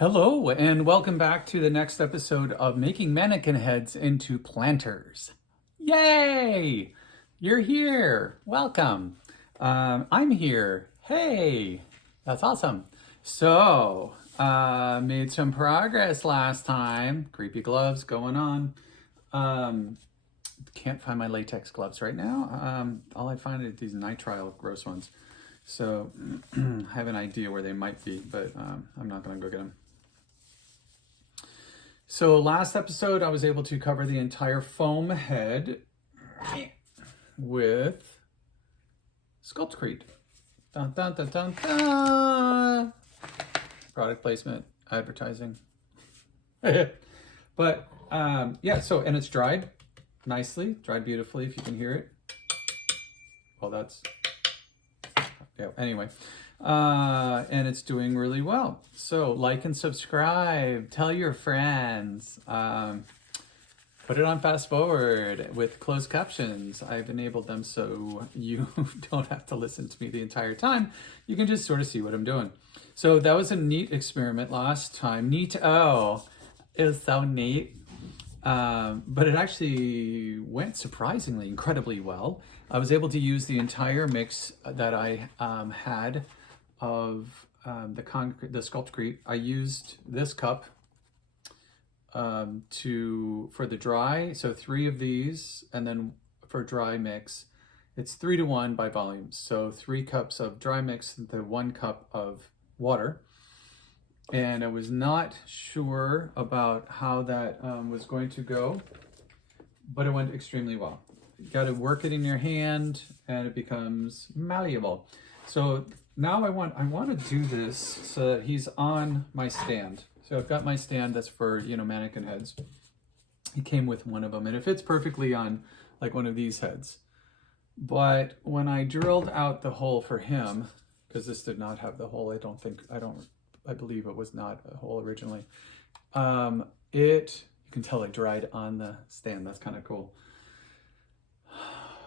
Hello, and welcome back to the next episode of Making Mannequin Heads into Planters. Yay! You're here. Welcome. I'm here. Hey, that's awesome. So, made some progress last time. Creepy gloves going on. Can't find my latex gloves right now. All I find are these nitrile gross ones. So, I have an idea where they might be, but I'm not going to go get them. So last episode, I was able to cover the entire foam head with Sculptcrete. Dun, dun, dun, dun, dun. Product placement, advertising. But yeah, so, and it's dried nicely, dried beautifully, if you can hear it. Well, that's, yeah, anyway. And it's doing really well. So like and subscribe, tell your friends, put it on fast forward with closed captions. I've enabled them so you don't have to listen to me the entire time. You can just sort of see what I'm doing. So that was a neat experiment last time. Neat-o. It was so neat. But it actually went surprisingly incredibly well. I was able to use the entire mix that I had of the Sculptcrete. I used this cup for the dry, so 3 of these, and then for dry mix, it's 3-to-1 by volume. So 3 cups of dry mix to 1 cup of water. And I was not sure about how that was going to go, but it went extremely well. You got to work it in your hand and it becomes malleable. So now I want to do this so that he's on my stand. So I've got my stand that's for, mannequin heads. He came with one of them and it fits perfectly on like one of these heads. But when I drilled out the hole for him, because this did not have the hole, I believe it was not a hole originally. You can tell it dried on the stand. That's kind of cool.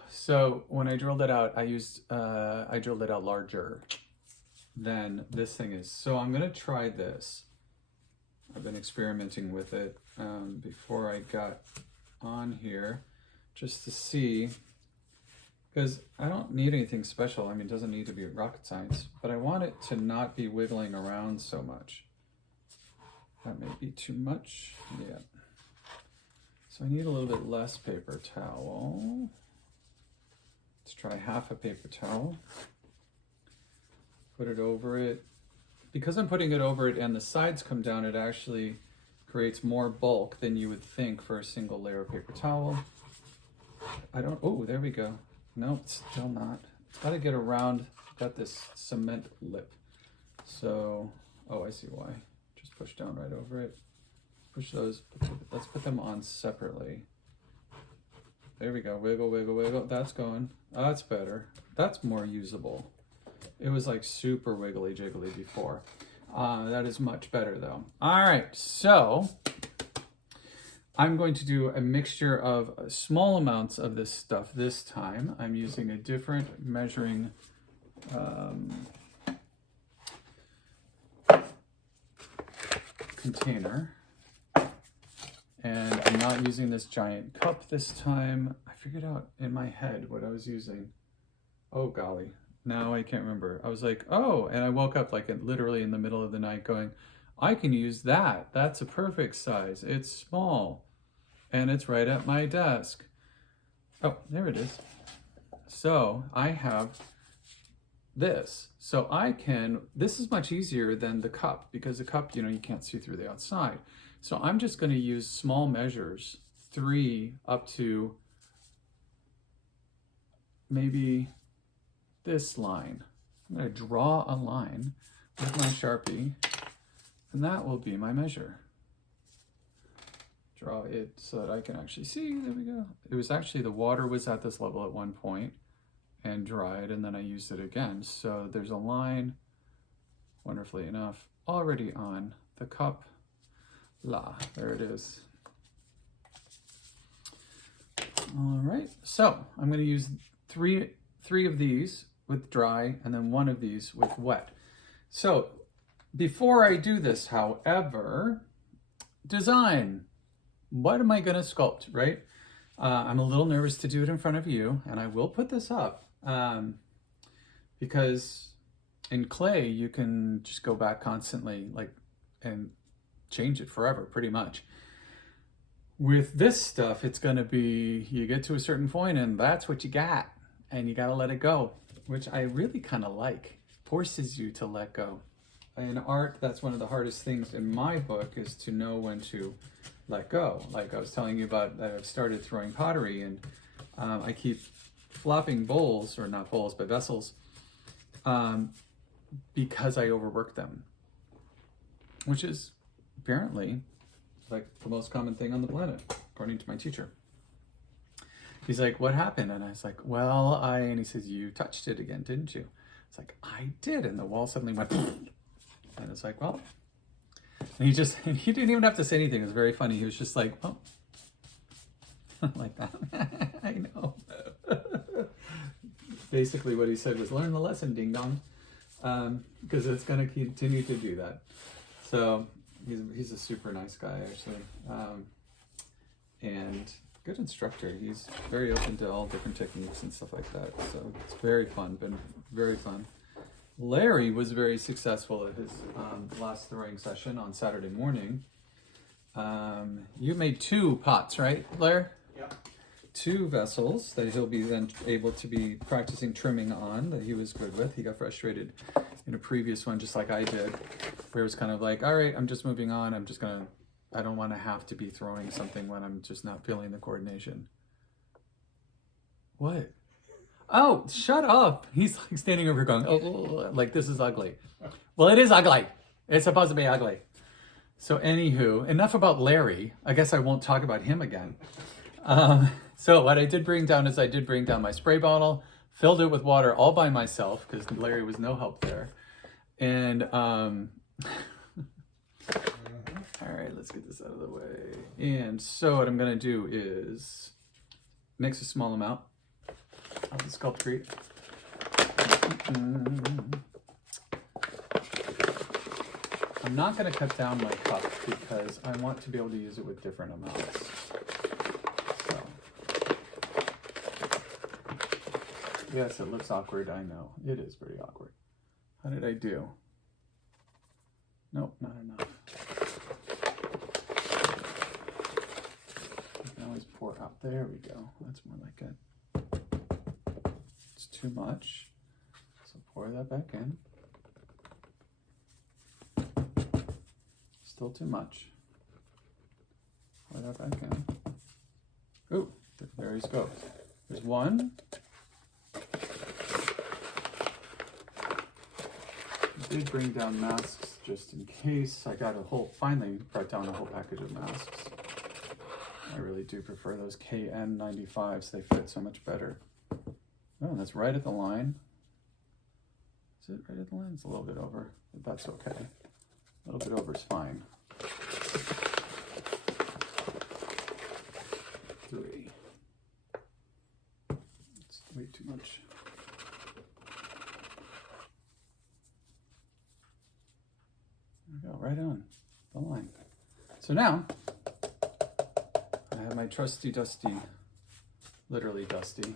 So when I drilled it out, I drilled it out larger than this thing is. So I'm gonna try this. I've been experimenting with it before I got on here, just to see, because I don't need anything special. I mean, it doesn't need to be rocket science, but I want it to not be wiggling around so much. That may be too much. Yeah. So I need a little bit less paper towel. Let's try half a paper towel. Put it over it. Because I'm putting it over it and the sides come down, it actually creates more bulk than you would think for a single layer of paper towel. Oh, there we go. No, it's still not. It's got to get around, got this cement lip. So, I see why. Just push down right over it. Push those, let's put them on separately. There we go, wiggle, wiggle, wiggle. That's going, that's better. That's more usable. It was like super wiggly jiggly before. That is much better though. All right, so I'm going to do a mixture of small amounts of this stuff this time. I'm using a different measuring container. And I'm not using this giant cup this time. I figured out in my head what I was using. Oh golly, now I can't remember. I was like, oh, and I woke up like literally in the middle of the night going, I can use that. That's a perfect size. It's small. And it's right at my desk. Oh, there it is. So I have this. So this is much easier than the cup, because the cup, you can't see through the outside. So I'm just going to use small measures, 3 up to maybe this line. I'm going to draw a line with my Sharpie, and that will be my measure. Draw it so that I can actually see. There we go. It was actually, the water was at this level at one point and dried, and then I used it again. So there's a line, wonderfully enough, already on the cup. There it is. All right, so I'm going to use three of these with dry and then 1 of these with wet. So Before I do this, however, design. What am I going to sculpt, right? I'm a little nervous to do it in front of you, and I will put this up because in clay, you can just go back constantly, like, and change it forever, pretty much. With this stuff, it's going to be, you get to a certain point and that's what you got, and you got to let it go, which I really kind of like. Forces you to let go. In art, that's one of the hardest things in my book, is to know when to let go. Like I was telling you about, that I've started throwing pottery, and I keep flopping bowls, or not bowls, but vessels, because I overwork them, which is apparently like the most common thing on the planet, according to my teacher. He's like, what happened? And I was like, well, and he says, you touched it again, didn't you? It's like, I did. And the wall suddenly went, and it's like, well, and he didn't even have to say anything. It was very funny. He was just like, oh, like that. I know. Basically what he said was, learn the lesson, ding dong. Because it's going to continue to do that. So he's a super nice guy, actually. And good instructor. He's very open to all different techniques and stuff like that. So it's very fun, been very fun. Larry was very successful at his last throwing session on Saturday morning. You made 2 pots, right, Larry? Yeah. 2 vessels that he'll be then able to be practicing trimming on, that he was good with. He got frustrated in a previous one, just like I did, where it was kind of like, all right, I'm just moving on. I don't want to have to be throwing something when I'm just not feeling the coordination. What? Oh, shut up. He's like standing over going, oh, like this is ugly. Well, it is ugly. It's supposed to be ugly. So anywho, enough about Larry. I guess I won't talk about him again. So what I did bring down is I did bring down my spray bottle, filled it with water all by myself because Larry was no help there. And all right, let's get this out of the way. And so what I'm gonna do is mix a small amount of the Sculptcrete. I'm not gonna cut down my cup because I want to be able to use it with different amounts. So, yes, it looks awkward, I know. It is pretty awkward. How did I do? Nope, not enough. I can always pour out. There we go. That's more like it. It's too much. So pour that back in. Still too much. Pour that back in. Ooh, there he goes. There's one. I did bring down masks just in case. I got finally brought down a whole package of masks. I really do prefer those KN95s. They fit so much better. Oh, that's right at the line. Is it right at the line? It's a little bit over, but that's okay. A little bit over is fine. 3. It's way too much. There we go, right on the line. So now, I have my trusty dusty, literally dusty,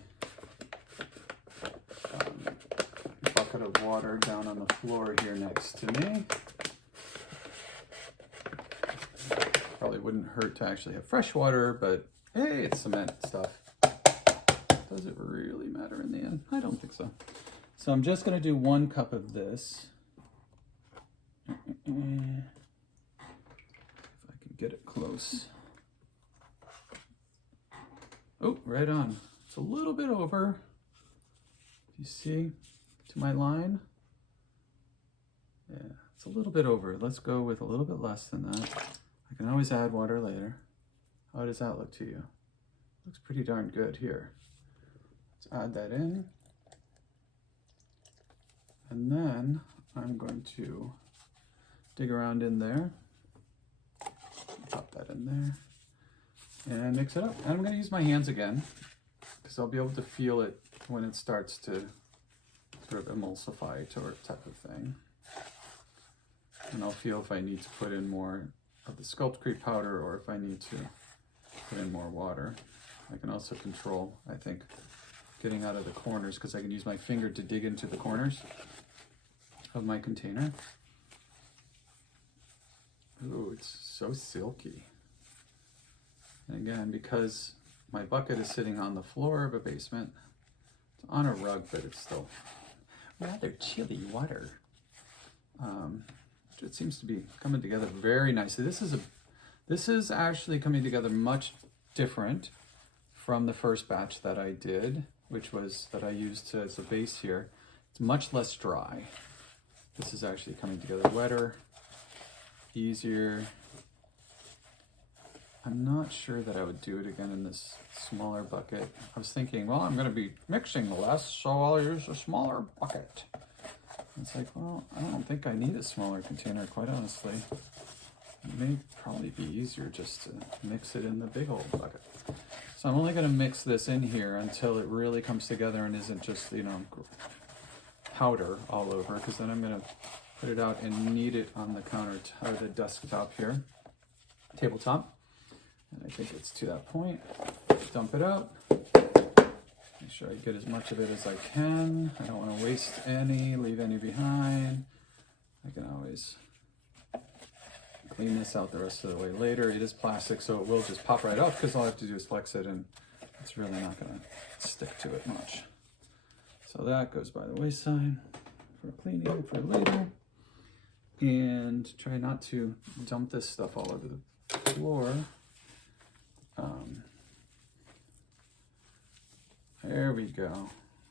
bucket of water down on the floor here next to me. Probably wouldn't hurt to actually have fresh water, but hey, it's cement stuff. Does it really matter in the end? I don't think so. So I'm just gonna do 1 cup of this. If I can get it close. Oh, right on. It's a little bit over. You see to my line? Yeah, it's a little bit over. Let's go with a little bit less than that. I can always add water later. How does that look to you? Looks pretty darn good here. Let's add that in. And then I'm going to dig around in there. Pop that in there. And mix it up. And I'm going to use my hands again because I'll be able to feel it when it starts to sort of emulsify type of thing. And I'll feel if I need to put in more of the Sculptcrete powder or if I need to put in more water. I can also control, I think, getting out of the corners because I can use my finger to dig into the corners of my container. Ooh, it's so silky. And again, because my bucket is sitting on the floor of a basement, it's on a rug, but it's still rather chilly water. It seems to be coming together very nicely. This is actually coming together much different from the first batch that I did, which was that I used as a base here. It's much less dry. This is actually coming together wetter, easier. I'm not sure that I would do it again in this smaller bucket. I was thinking, well, I'm going to be mixing less, so I'll use a smaller bucket. It's like, well, I don't think I need a smaller container, quite honestly. It may probably be easier just to mix it in the big old bucket. So I'm only going to mix this in here until it really comes together and isn't just, you know, powder all over, because then I'm going to put it out and knead it on the counter or the desktop here, tabletop. And I think it's to that point. Dump it out. Make sure I get as much of it as I can. I don't want to waste any, leave any behind. I can always clean this out the rest of the way later. It is plastic, so it will just pop right off because all I have to do is flex it and it's really not going to stick to it much. So that goes by the wayside for cleaning for later. And try not to dump this stuff all over the floor. There we go.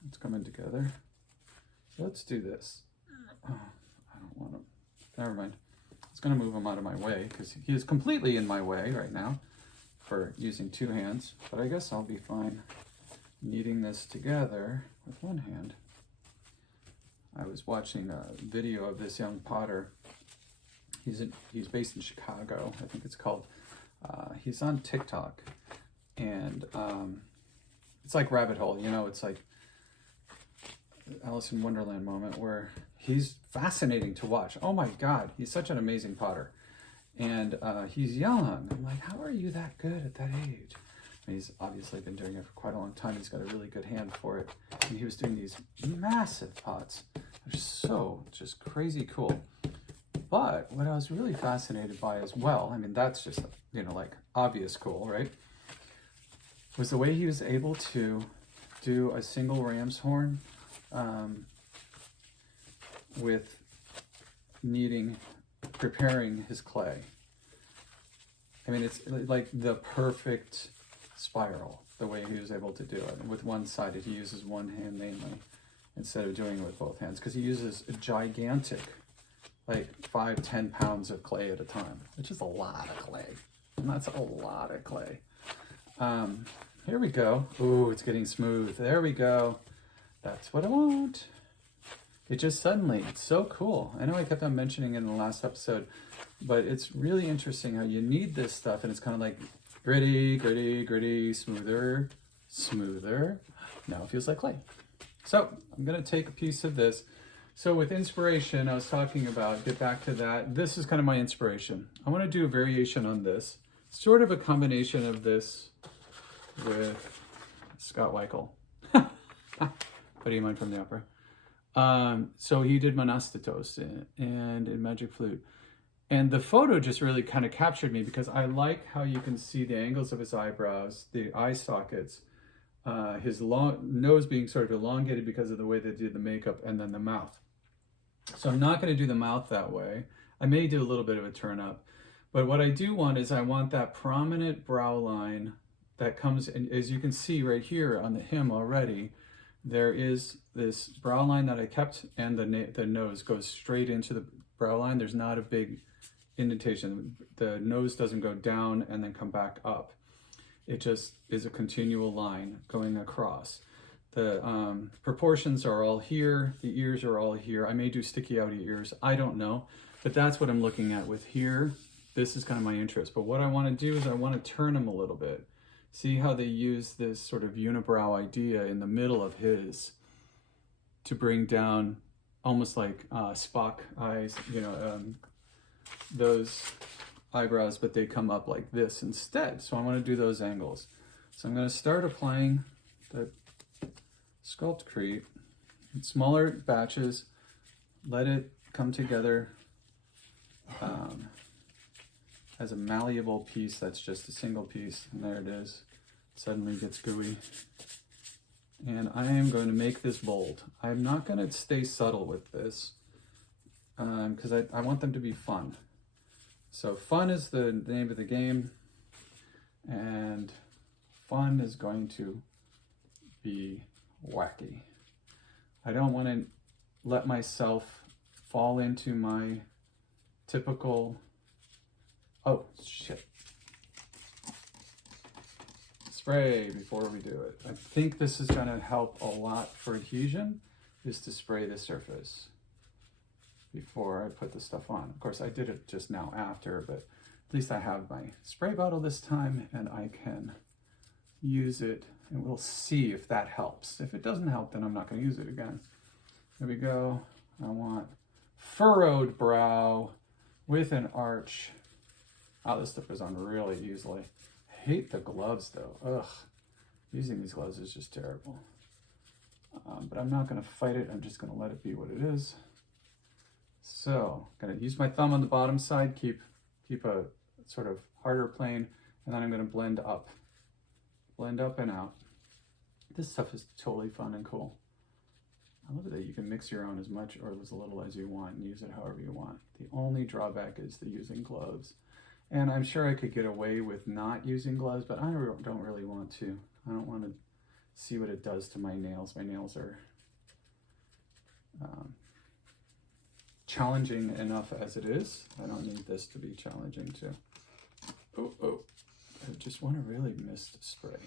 It's coming together. So let's do this. Oh, I don't want to. Never mind. It's going to move him out of my way because he is completely in my way right now for using two hands. But I guess I'll be fine kneading this together with one hand. I was watching a video of this young potter. He's based in Chicago, I think it's called. He's on TikTok, and it's like rabbit hole, you know, it's like Alice in Wonderland moment where he's fascinating to watch. Oh my God, he's such an amazing potter. And he's young. I'm like, how are you that good at that age? And he's obviously been doing it for quite a long time. He's got a really good hand for it. And he was doing these massive pots. They're so just crazy cool. But what I was really fascinated by as well, I mean, that's just, you know, like obvious cool, right? Was the way he was able to do a single ram's horn with preparing his clay. I mean, it's like the perfect spiral, the way he was able to do it. With one-sided, he uses one hand mainly instead of doing it with both hands, because he uses a gigantic, like 5-10 pounds of clay at a time, which is a lot of clay. And that's a lot of clay. Here we go. Ooh, it's getting smooth. There we go. That's what I want. It just suddenly, it's so cool. I know I kept on mentioning it in the last episode, but it's really interesting how you need this stuff and it's kind of like gritty, gritty, gritty, smoother, smoother. Now it feels like clay. So I'm gonna take a piece of this. So with inspiration, I was talking about, get back to that. This is kind of my inspiration. I wanna do a variation on this. Sort of a combination of this with Scott Weichel, buddy of mine from the opera. So he did Monostatos and in Magic Flute. And the photo just really kind of captured me because I like how you can see the angles of his eyebrows, the eye sockets, his long nose being sort of elongated because of the way they did the makeup, and then the mouth. So I'm not going to do the mouth that way. I may do a little bit of a turn up, but what I do want is I want that prominent brow line that comes in, as you can see right here on him already. There is this brow line that I kept, and the nose goes straight into the brow line. There's not a big indentation. The nose doesn't go down and then come back up. It just is a continual line going across. The proportions are all here. The ears are all here. I may do sticky outy ears. I don't know, but that's what I'm looking at with here. This is kind of my interest. But what I want to do is I want to turn them a little bit. See how they use this sort of unibrow idea in the middle of his to bring down almost like Spock eyes, you know, those eyebrows, but they come up like this instead. So I want to do those angles. So I'm going to start applying the Sculptcrete in smaller batches, let it come together as a malleable piece that's just a single piece, and there it is. It suddenly gets gooey. And I am going to make this bold. I'm not going to stay subtle with this because I want them to be fun. So fun is the name of the game, and fun is going to be wacky. I don't want to let myself fall into my typical, oh shit, spray before we do it. I think this is going to help a lot for adhesion, is to spray the surface before I put the stuff on. Of course, I did it just now after, but at least I have my spray bottle this time and I can use it, and we'll see if that helps. If it doesn't help, then I'm not going to use it again. There we go. I want furrowed brow with an arch. Oh, this stuff goes on really easily. I hate the gloves though. Ugh. Using these gloves is just terrible. But I'm not going to fight it. I'm just going to let it be what it is. So I'm going to use my thumb on the bottom side, keep a sort of harder plane, and then I'm going to blend up and out. This stuff is totally fun and cool. I love that you can mix your own as much or as little as you want and use it however you want. The only drawback is the using gloves. And I'm sure I could get away with not using gloves, but I don't really want to. I don't want to see what it does to my nails. My nails are challenging enough as it is. I don't need this to be challenging too. Oh, I just want to really mist spray.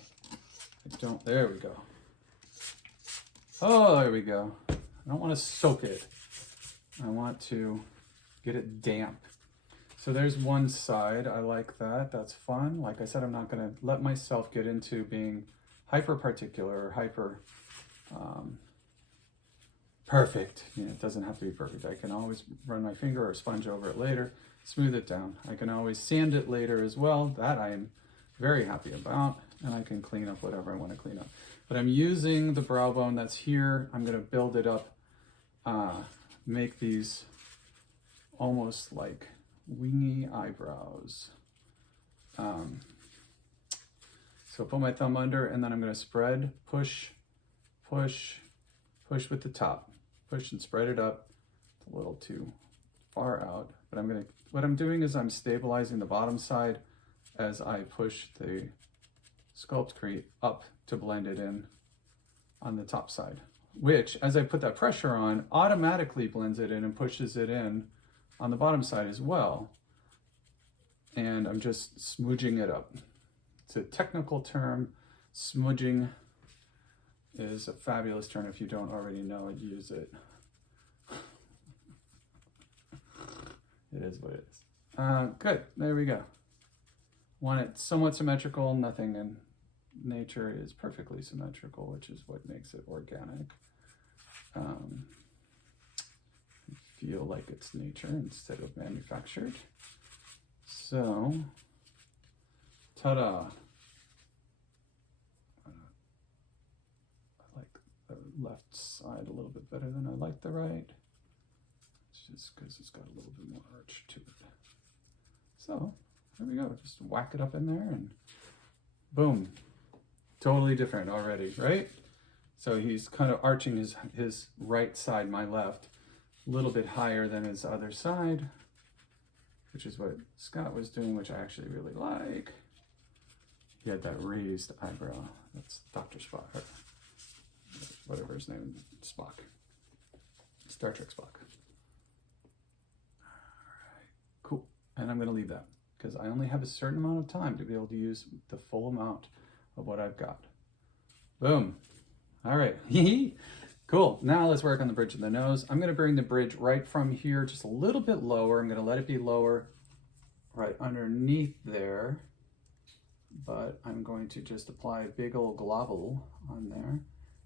There we go. Oh, there we go. I don't want to soak it. I want to get it damp. So there's one side. I like that. That's fun. Like I said, I'm not going to let myself get into being hyper particular or hyper perfect. It doesn't have to be perfect. I can always run my finger or sponge over it later, smooth it down. I can always sand it later as well. That I am very happy about. And I can clean up whatever I want to clean up. But I'm using the brow bone that's here. I'm going to build it up, make these almost like wingy eyebrows. So put my thumb under, and then I'm going to spread, push with the top. Push and spread it up. It's a little too far out, but what I'm doing is I'm stabilizing the bottom side as I push the Sculptcrete up to blend it in on the top side, which, as I put that pressure on, automatically blends it in and pushes it in on the bottom side as well. And I'm just smudging it up. It's a technical term. Smudging is a fabulous term. If you don't already know it, use it. It is what it is. Good, there we go. Want it somewhat symmetrical. Nothing in nature is perfectly symmetrical, which is what makes it organic. Feel like it's nature instead of manufactured. So, ta-da. I like the left side a little bit better than I like the right. It's just because it's got a little bit more arch to it. So, there we go. Just whack it up in there and boom. Totally different already, right? So he's kind of arching his right side, my left, a little bit higher than his other side, which is what Scott was doing, which I actually really like. He had that raised eyebrow. That's Dr. Spock, or whatever his name is, Spock. Star Trek Spock. All right, cool. And I'm going to leave that because I only have a certain amount of time to be able to use the full amount of what I've got. Boom. All right. Cool. Now let's work on the bridge of the nose. I'm going to bring the bridge right from here just a little bit lower. I'm going to let it be lower right underneath there. But I'm going to just apply a big old globule on there.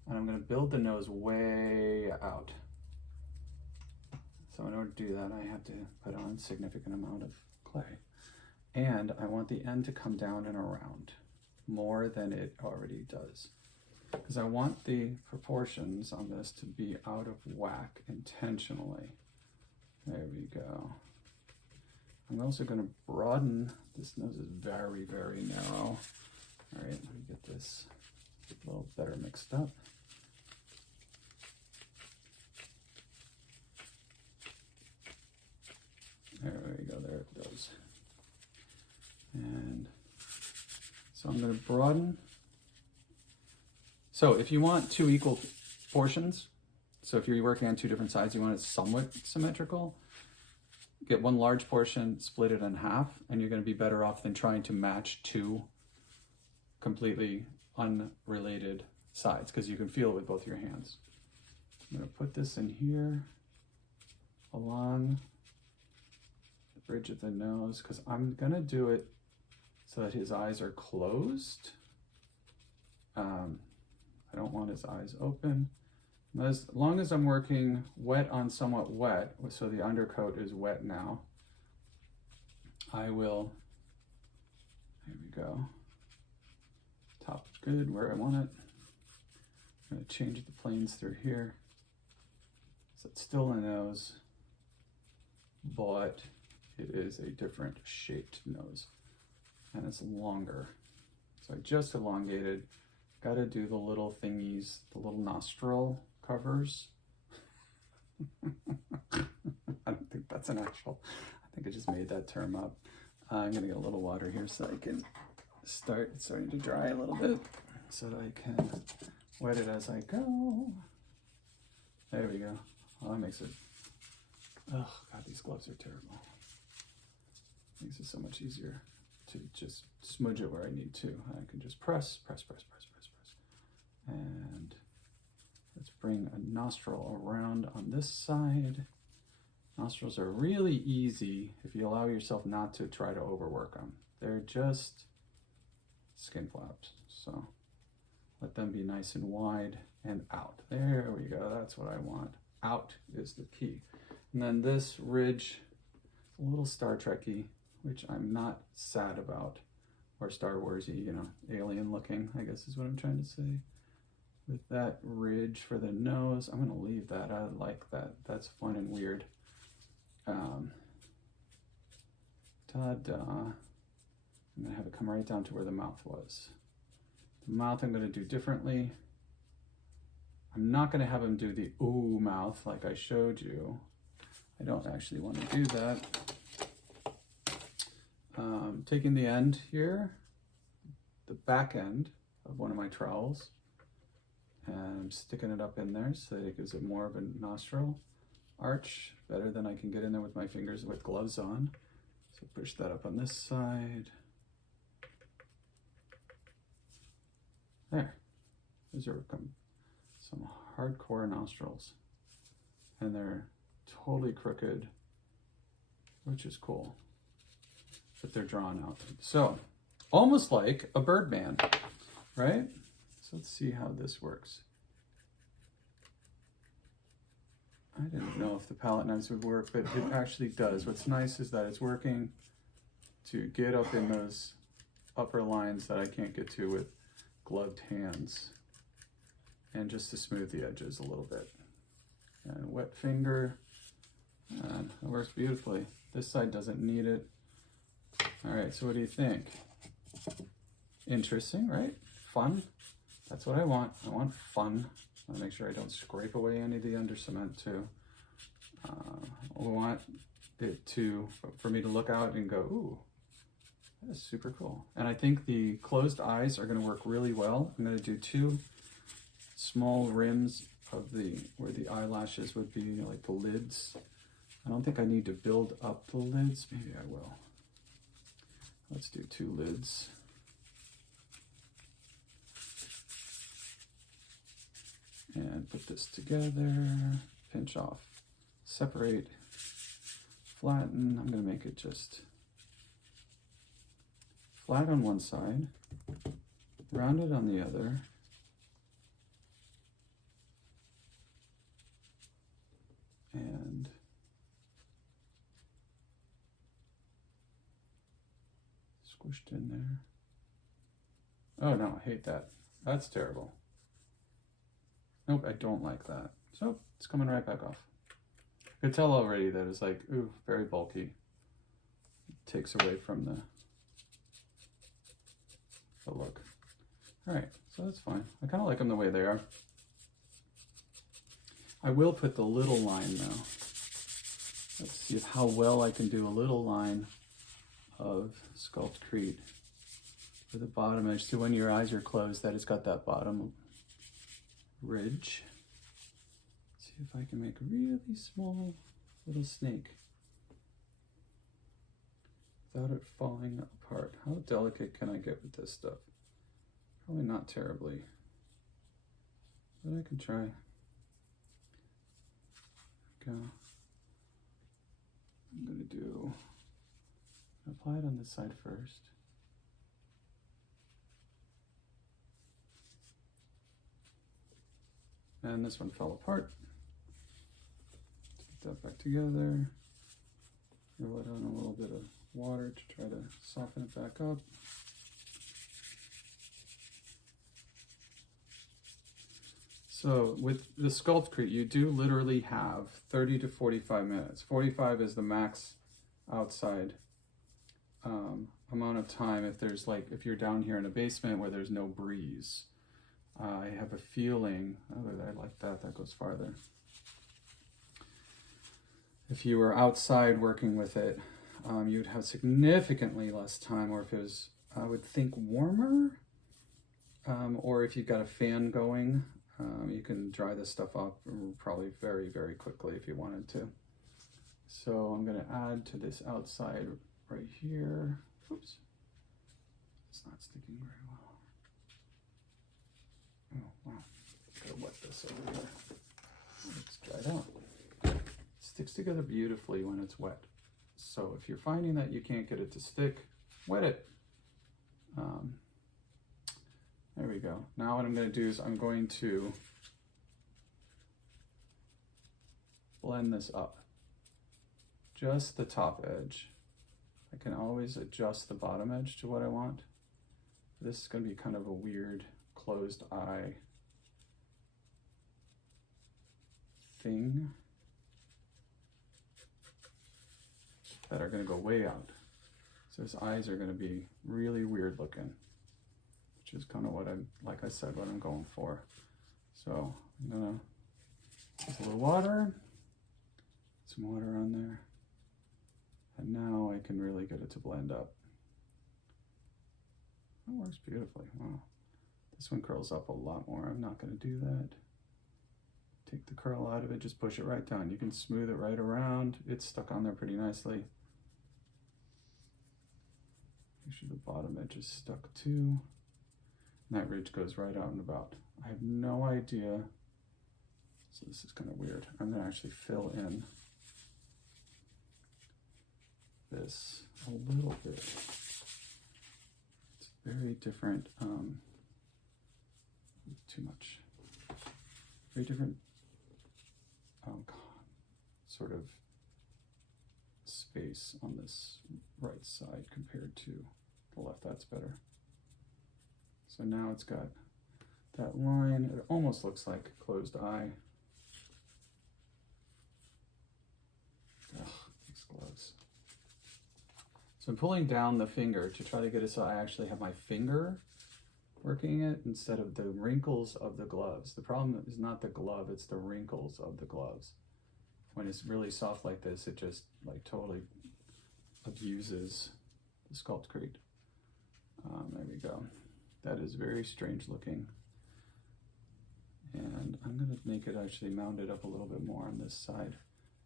And I'm going to build the nose way out. So in order to do that, I have to put on a significant amount of clay. And I want the end to come down and around more than it already does. Because I want the proportions on this to be out of whack intentionally. There we go. I'm also going to broaden. This nose is very, very narrow. All right, let me get this a little better mixed up. There we go, there it goes. And so I'm going to broaden. So if you want two equal portions, so if you're working on two different sides, you want it somewhat symmetrical, get one large portion, split it in half, and you're going to be better off than trying to match two completely unrelated sides, because you can feel it with both your hands. I'm going to put this in here along the bridge of the nose, because I'm going to do it so that his eyes are closed. I don't want his eyes open. As long as I'm working wet on somewhat wet, so the undercoat is wet now, I will, there we go. Top good where I want it. I'm going to change the planes through here. So it's still a nose, but it is a different shaped nose and it's longer. So I just elongated. Got to do the little thingies, the little nostril covers. I don't think that's an actual, I think I just made that term up. I'm going to get a little water here so I can start, it's starting to dry a little bit so that I can wet it as I go. There we go. Oh, that makes it, oh God, these gloves are terrible. Makes it so much easier to just smudge it where I need to. I can just press. And let's bring a nostril around on this side. Nostrils are really easy if you allow yourself not to try to overwork them. They're just skin flaps. So let them be nice and wide and out. There we go. That's what I want. Out is the key. And then this ridge, a little Star Trek-y, which I'm not sad about, or Star Wars-y, you know, alien looking, I guess is what I'm trying to say. With that ridge for the nose, I'm gonna leave that. I like that. That's fun and weird. Ta-da. I'm gonna have it come right down to where the mouth was. The mouth I'm gonna do differently. I'm not gonna have him do the ooh mouth like I showed you. I don't actually want to do that. Taking the end here, the back end of one of my trowels, and I'm sticking it up in there so that it gives it more of a nostril arch, better than I can get in there with my fingers with gloves on. So push that up on this side. There. Those are some hardcore nostrils. And they're totally crooked, which is cool, but they're drawn out. So almost like a Birdman, right? So let's see how this works. I didn't know if the palette knives would work, but it actually does. What's nice is that it's working to get up in those upper lines that I can't get to with gloved hands, and just to smooth the edges a little bit. And wet finger, and it works beautifully. This side doesn't need it. All right, so what do you think? Interesting, right? Fun. That's what I want. I want fun. I want to make sure I don't scrape away any of the under cement too. We want it to, for me to look out and go, ooh, that is super cool. And I think the closed eyes are going to work really well. I'm going to do two small rims of where the eyelashes would be, like the lids. I don't think I need to build up the lids. Maybe I will. Let's do two lids. And put this together, pinch off, separate, flatten. I'm going to make it just flat on one side, rounded on the other. And squished in there. Oh no, I hate that. That's terrible. Nope, I don't like that. So it's coming right back off. I could tell already that it's like, ooh, very bulky. It takes away from the look. All right, so that's fine. I kind of like them the way they are. I will put the little line though. Let's see how well I can do a little line of Sculptcrete for the bottom edge. So when your eyes are closed, that it's got that bottom ridge. Let's see if I can make a really small little snake without it falling apart. How delicate can I get with this stuff? Probably not terribly, but I can try. Go. I'm going to apply it on this side first. And this one fell apart. Put that back together. Roll it on a little bit of water to try to soften it back up. So with the Sculptcrete, you do literally have 30 to 45 minutes. 45 is the max outside amount of time if you're down here in a basement where there's no breeze. I have a feeling, oh, I like that, that goes farther. If you were outside working with it, you'd have significantly less time, or if it was, I would think, warmer, or if you've got a fan going, you can dry this stuff up probably very, very quickly if you wanted to. So I'm going to add to this outside right here. Oops, it's not sticking very well. Oh, wow. Gotta wet this over here. It's dried out. It sticks together beautifully when it's wet. So if you're finding that you can't get it to stick, wet it. There we go. Now what I'm going to do is I'm going to blend this up. Just the top edge. I can always adjust the bottom edge to what I want. This is going to be kind of a weird closed eye thing that are going to go way out. So his eyes are going to be really weird looking, which is kind of what like I said, what I'm going for. So I'm going to use a little water, some water on there, and now I can really get it to blend up. That works beautifully. Wow. This one curls up a lot more. I'm not going to do that. Take the curl out of it, just push it right down. You can smooth it right around. It's stuck on there pretty nicely. Make sure the bottom edge is stuck too. And that ridge goes right out and about. I have no idea. So this is kind of weird. I'm going to actually fill in this a little bit. It's very different. Too much. Very different sort of space on this right side compared to the left. That's better. So now it's got that line. It almost looks like a closed eye. Ugh, these gloves. So I'm pulling down the finger to try to get it so I actually have my finger working it instead of the wrinkles of the gloves. The problem is not the glove, it's the wrinkles of the gloves. When it's really soft like this, it just like totally abuses the Sculptcrete. There we go. That is very strange looking. And I'm gonna make it actually mount it up a little bit more on this side.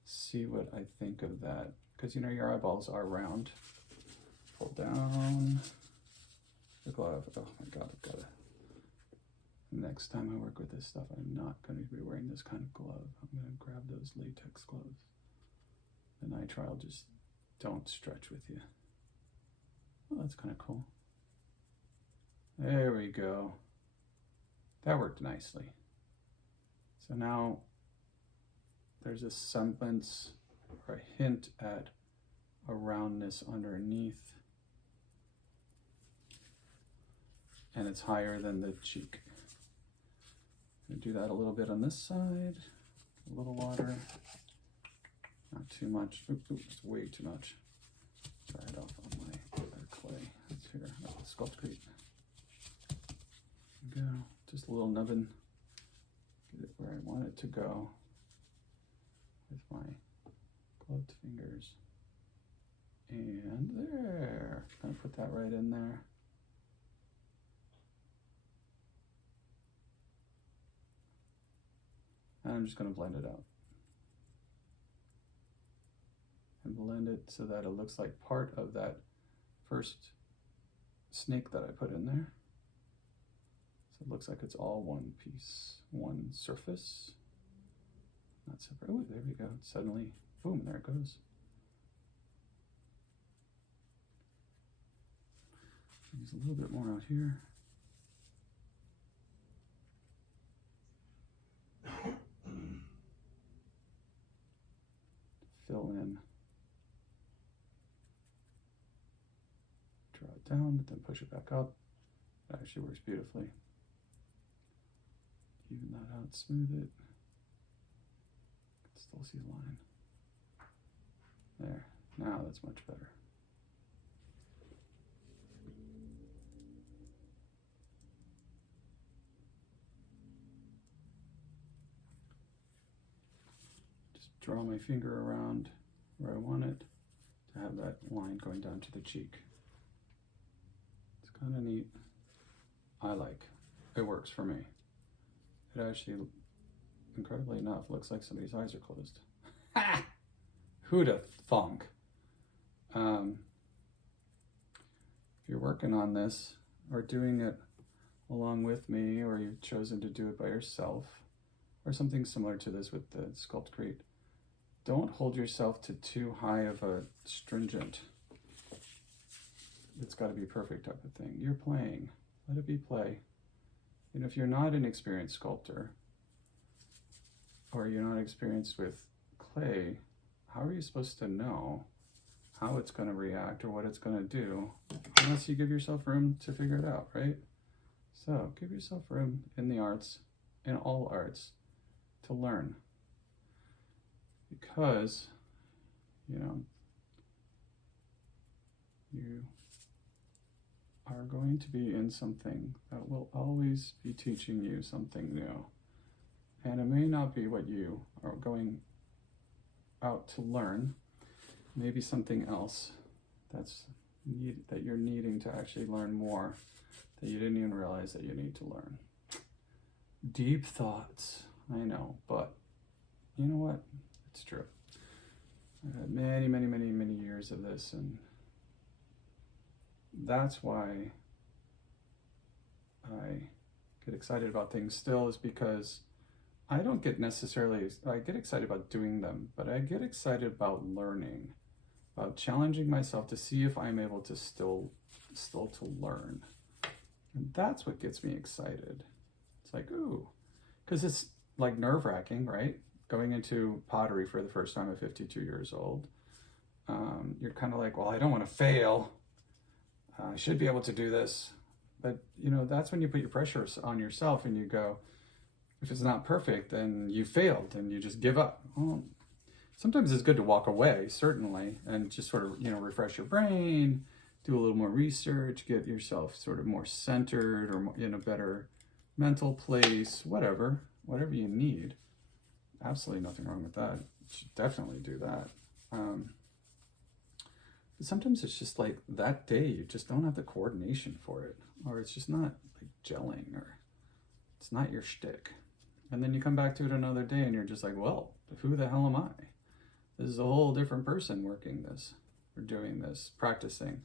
See what I think of that. Because you know your eyeballs are round. Pull down the glove. Oh my God, I've got to. Next time I work with this stuff, I'm not going to be wearing this kind of glove. I'm going to grab those latex gloves. The nitrile just don't stretch with you. Oh, that's kind of cool. There we go. That worked nicely. So now there's a semblance or a hint at a roundness underneath and it's higher than the cheek. Do that a little bit on this side, a little water, not too much. Oops, it's way too much. Try it off on my clay. That's here, Sculptcrete. Go, just a little nubbin. Get it where I want it to go with my gloved fingers. And there, I'm gonna put that right in there. And I'm just gonna blend it out. And blend it so that it looks like part of that first snake that I put in there. So it looks like it's all one piece, one surface. Not separate. Oh, there we go. Suddenly, boom, there it goes. Use a little bit more out here. Fill in. Draw it down, but then push it back up. It actually works beautifully. Even that out, smooth it. Still see a line. There. Now that's much better. Draw my finger around where I want it to have that line going down to the cheek. It's kind of neat. I like. It works for me. It actually, incredibly enough, looks like somebody's eyes are closed. Ha! Who'da thunk? If you're working on this or doing it along with me, or you've chosen to do it by yourself, or something similar to this with the Sculptcrete, don't hold yourself to too high of a stringent, it's got to be perfect type of thing. You're playing. Let it be play. And if you're not an experienced sculptor, or you're not experienced with clay, how are you supposed to know how it's going to react or what it's going to do unless you give yourself room to figure it out, right? So give yourself room in the arts, in all arts, to learn. Because, you know, you are going to be in something that will always be teaching you something new. And it may not be what you are going out to learn. Maybe something else that you're needing to actually learn more that you didn't even realize that you need to learn. Deep thoughts, I know, but you know what? It's true. I've had many years of this, and that's why I get excited about things still, is because I don't get necessarily, I get excited about doing them, but I get excited about learning, about challenging myself to see if I'm able to still to learn. And that's what gets me excited. It's like, ooh, because it's like nerve-wracking, right? Going into pottery for the first time at 52 years old. You're kind of like, well, I don't want to fail. I should be able to do this. But, you know, that's when you put your pressure on yourself and you go, if it's not perfect, then you failed and you just give up. Well, sometimes it's good to walk away, certainly, and just sort of, you know, refresh your brain, do a little more research, get yourself sort of more centered or in a better mental place, whatever you need. Absolutely nothing wrong with that. You should definitely do that. But sometimes it's just like that day, you just don't have the coordination for it, or it's just not like gelling, or it's not your shtick. And then you come back to it another day and you're just like, well, who the hell am I? This is a whole different person working this, or doing this, practicing.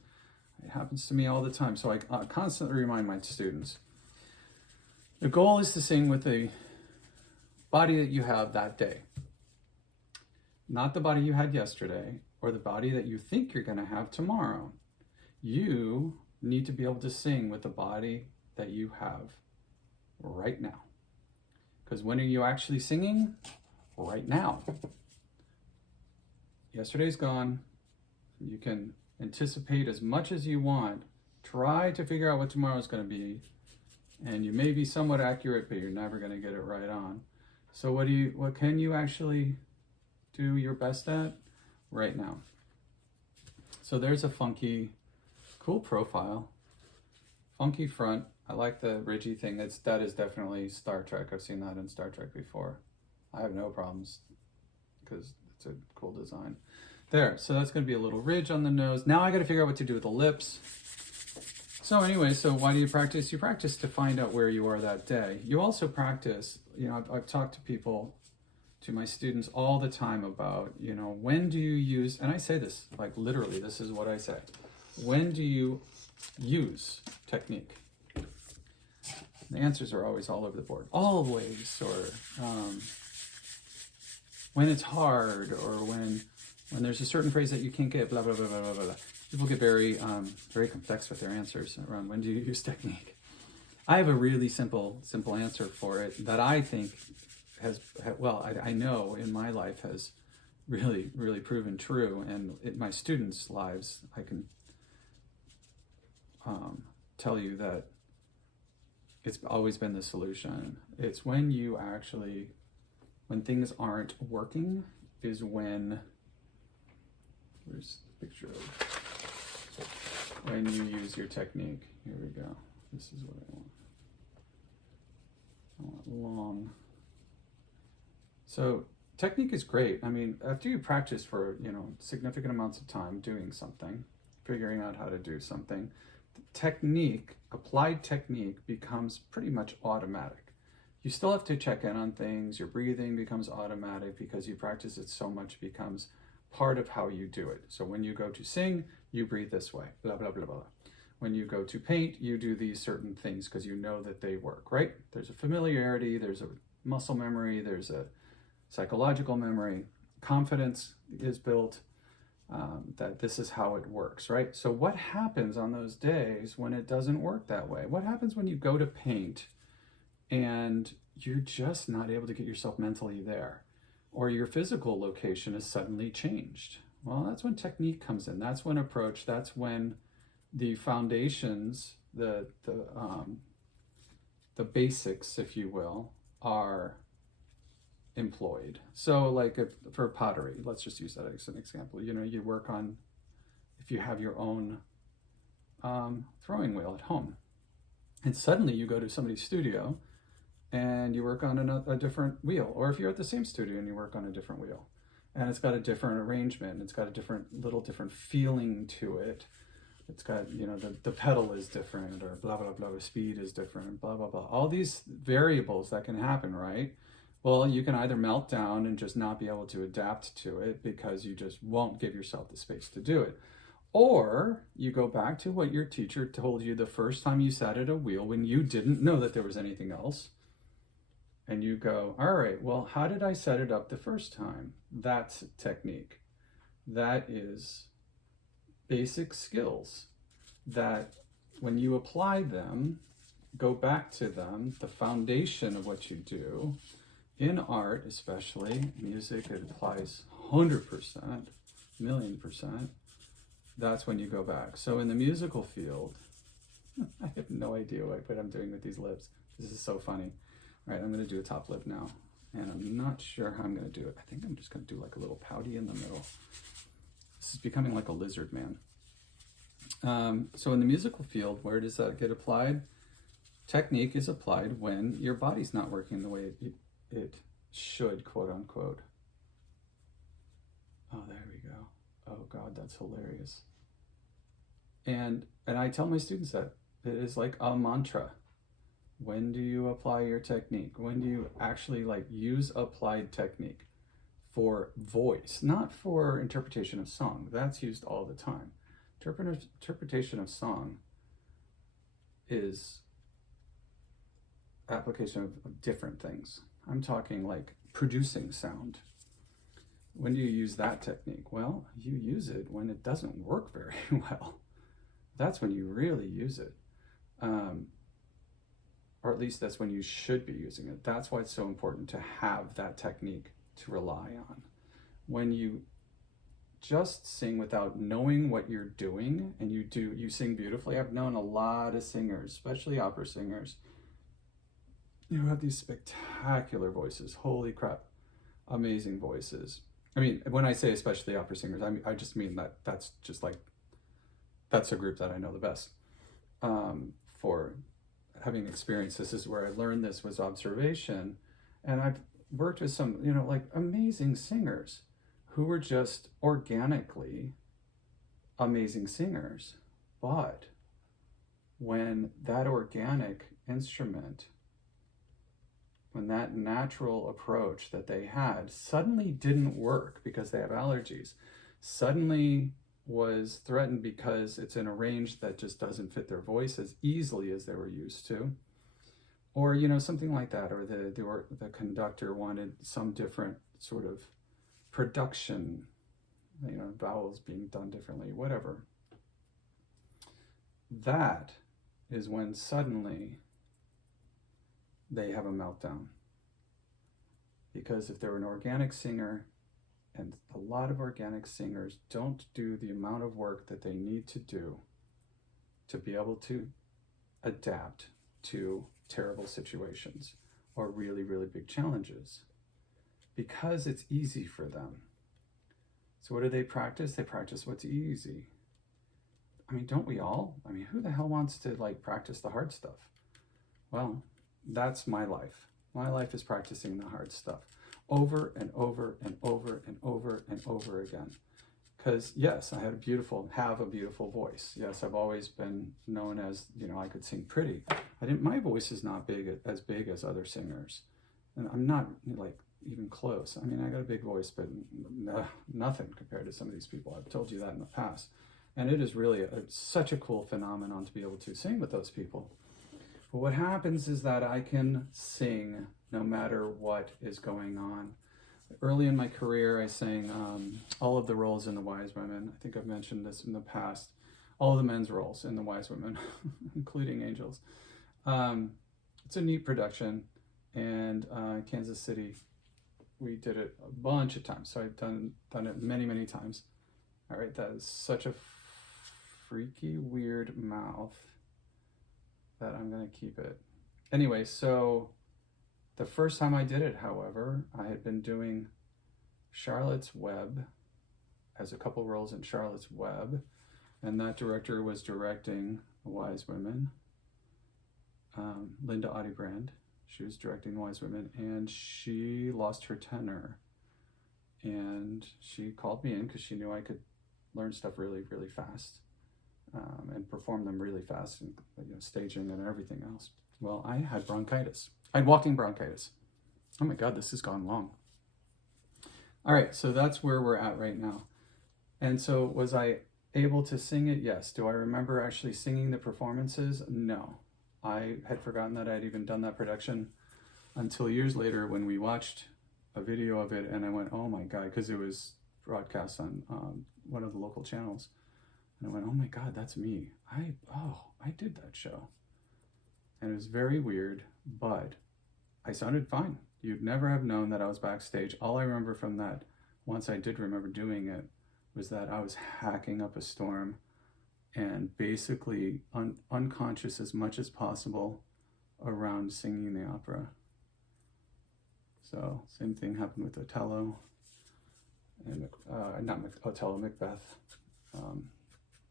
It happens to me all the time. So I constantly remind my students, the goal is to sing with the body that you have that day. Not the body you had yesterday, or the body that you think you're going to have tomorrow. You need to be able to sing with the body that you have right now. Because when are you actually singing? Right now. Yesterday's gone. You can anticipate as much as you want. Try to figure out what tomorrow's going to be. And you may be somewhat accurate, but you're never going to get it right on. So what can you actually do your best at right now? So there's a funky, cool profile. Funky front. I like the ridgy thing. That is definitely Star Trek. I've seen that in Star Trek before. I have no problems because it's a cool design. There, so that's going to be a little ridge on the nose. Now I got to figure out what to do with the lips. So anyway, so why do you practice? You practice to find out where you are that day. You also practice, I've talked to people, to my students all the time about, when do you use, and I say this, like literally, this is what I say. When do you use technique? The answers are always all over the board. Always, or when it's hard, or when there's a certain phrase that you can't get, blah, blah, blah, blah, blah, blah. People get very complex with their answers around when do you use technique. I have a really simple answer for it that I think I know in my life has really, really proven true, and in my students' lives, I can tell you that it's always been the solution. It's when things aren't working is when, where's the picture of, when you use your technique. Here we go. This is what I want. I want long. So technique is great. I mean, after you practice for, significant amounts of time doing something, figuring out how to do something, technique, applied technique becomes pretty much automatic. You still have to check in on things. Your breathing becomes automatic because you practice it so much, it becomes part of how you do it. So when you go to sing, you breathe this way, blah, blah, blah, blah. When you go to paint, you do these certain things because you know that they work, right? There's a familiarity, there's a muscle memory, there's a psychological memory. Confidence is built that this is how it works, right? So what happens on those days when it doesn't work that way? What happens when you go to paint and you're just not able to get yourself mentally there, or your physical location is suddenly changed? Well, that's when technique comes in. That's when approach, that's when the foundations, the basics, if you will, are employed. So like for pottery, let's just use that as an example. You work on, if you have your own throwing wheel at home, and suddenly you go to somebody's studio and you work on a different wheel, or if you're at the same studio and you work on a different wheel, and it's got a different arrangement, it's got a different feeling to it. It's got, the pedal is different, or blah, blah, blah, the speed is different, blah, blah, blah. All these variables that can happen, right? Well, you can either melt down and just not be able to adapt to it because you just won't give yourself the space to do it. Or you go back to what your teacher told you the first time you sat at a wheel when you didn't know that there was anything else. And you go, all right, well, how did I set it up the first time? That's technique. That is basic skills that when you apply them, go back to them, the foundation of what you do, in art especially, music, it applies 100%, million percent. That's when you go back. So in the musical field, I have no idea what I'm doing with these lips. This is so funny. All right, I'm gonna do a top lip now, and I'm not sure how I'm gonna do it. I think I'm just gonna do like a little pouty in the middle. This is becoming like a lizard man. So in the musical field, where does that get applied? Technique is applied when your body's not working the way it should, quote unquote. Oh, there we go. Oh God, that's hilarious. And I tell my students that it is like a mantra. When do you apply your technique? When do you actually use applied technique for voice, not for interpretation of song? That's used all the time. Interpretation of song is application of different things. I'm talking like producing sound. When do you use that technique? Well, you use it when it doesn't work very well. That's when you really use it. Or at least that's when you should be using it. That's why it's so important to have that technique to rely on. When you just sing without knowing what you're doing, and you sing beautifully. I've known a lot of singers, especially opera singers, who have these spectacular voices. Holy crap, amazing voices. I mean, when I say especially opera singers, I just mean that's just like, that's a group that I know the best. For having experienced this is where I learned this was observation. And I've worked with some, like amazing singers who were just organically amazing singers. But when that organic instrument, when that natural approach that they had suddenly didn't work because they have allergies, suddenly was threatened because it's in a range that just doesn't fit their voice as easily as they were used to, or something like that, or the conductor wanted some different sort of production, vowels being done differently, whatever. That is when suddenly they have a meltdown. Because if they're an organic singer, and a lot of organic singers don't do the amount of work that they need to do to be able to adapt to terrible situations or really, really big challenges, because it's easy for them. So what do they practice? They practice what's easy. I mean, don't we all? I mean, who the hell wants to practice the hard stuff? Well, that's my life. My life is practicing the hard stuff over and over and over and over and over again. Because yes, I have a beautiful voice. Yes, I've always been known as, I could sing pretty. My voice is not as big as other singers. And I'm not even close. I mean, I got a big voice, but nothing compared to some of these people. I've told you that in the past. And it is really such a cool phenomenon to be able to sing with those people. But what happens is that I can sing no matter what is going on. Early in my career, I sang all of the roles in The Wise Women. I think I've mentioned this in the past. All of the men's roles in The Wise Women, including Angels. It's a neat production. And Kansas City, we did it a bunch of times. So I've done it many, many times. All right, that is such a freaky, weird mouth that I'm going to keep it. Anyway, so the first time I did it, however, I had been doing Charlotte's Web as a couple roles in Charlotte's Web, and that director was directing The Wise Women, Linda Ottibrand. She was directing The Wise Women, and she lost her tenor. And she called me in because she knew I could learn stuff really, really fast and perform them really fast, and staging and everything else. Well, I had bronchitis. I had walking bronchitis. Oh my God, this has gone long. All right, so that's where we're at right now. And so was I able to sing it? Yes. Do I remember actually singing the performances? No. I had forgotten that I'd even done that production until years later when we watched a video of it, and I went, oh my God, because it was broadcast on one of the local channels. And I went, oh my God, that's me. I did that show. And it was very weird, but I sounded fine. You'd never have known that I was backstage. All I remember from that, once I did remember doing it, was that I was hacking up a storm and basically unconscious as much as possible around singing the opera. So same thing happened with Othello, and not Othello, Macbeth.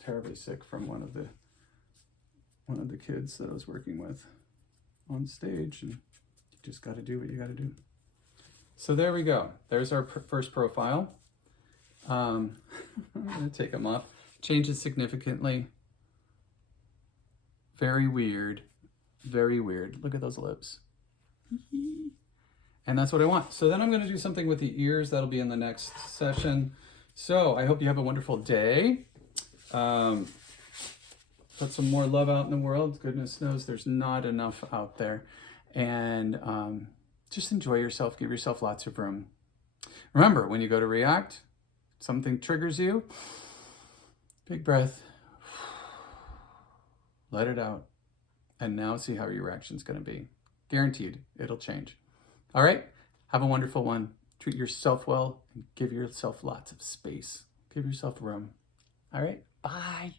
Terribly sick from one of the kids that I was working with on stage, and you just got to do what you got to do. So there we go. There's our first profile. I'm going to take them off. Changes significantly. Very weird. Very weird. Look at those lips. And that's what I want. So then I'm going to do something with the ears. That'll be in the next session. So I hope you have a wonderful day. Put some more love out in the world. Goodness knows there's not enough out there. And just enjoy yourself. Give yourself lots of room. Remember, when you go to react, something triggers you, big breath, let it out, and now see how your reaction's going to be. Guaranteed, it'll change. All right, have a wonderful one. Treat yourself well and give yourself lots of space. Give yourself room. All right, bye.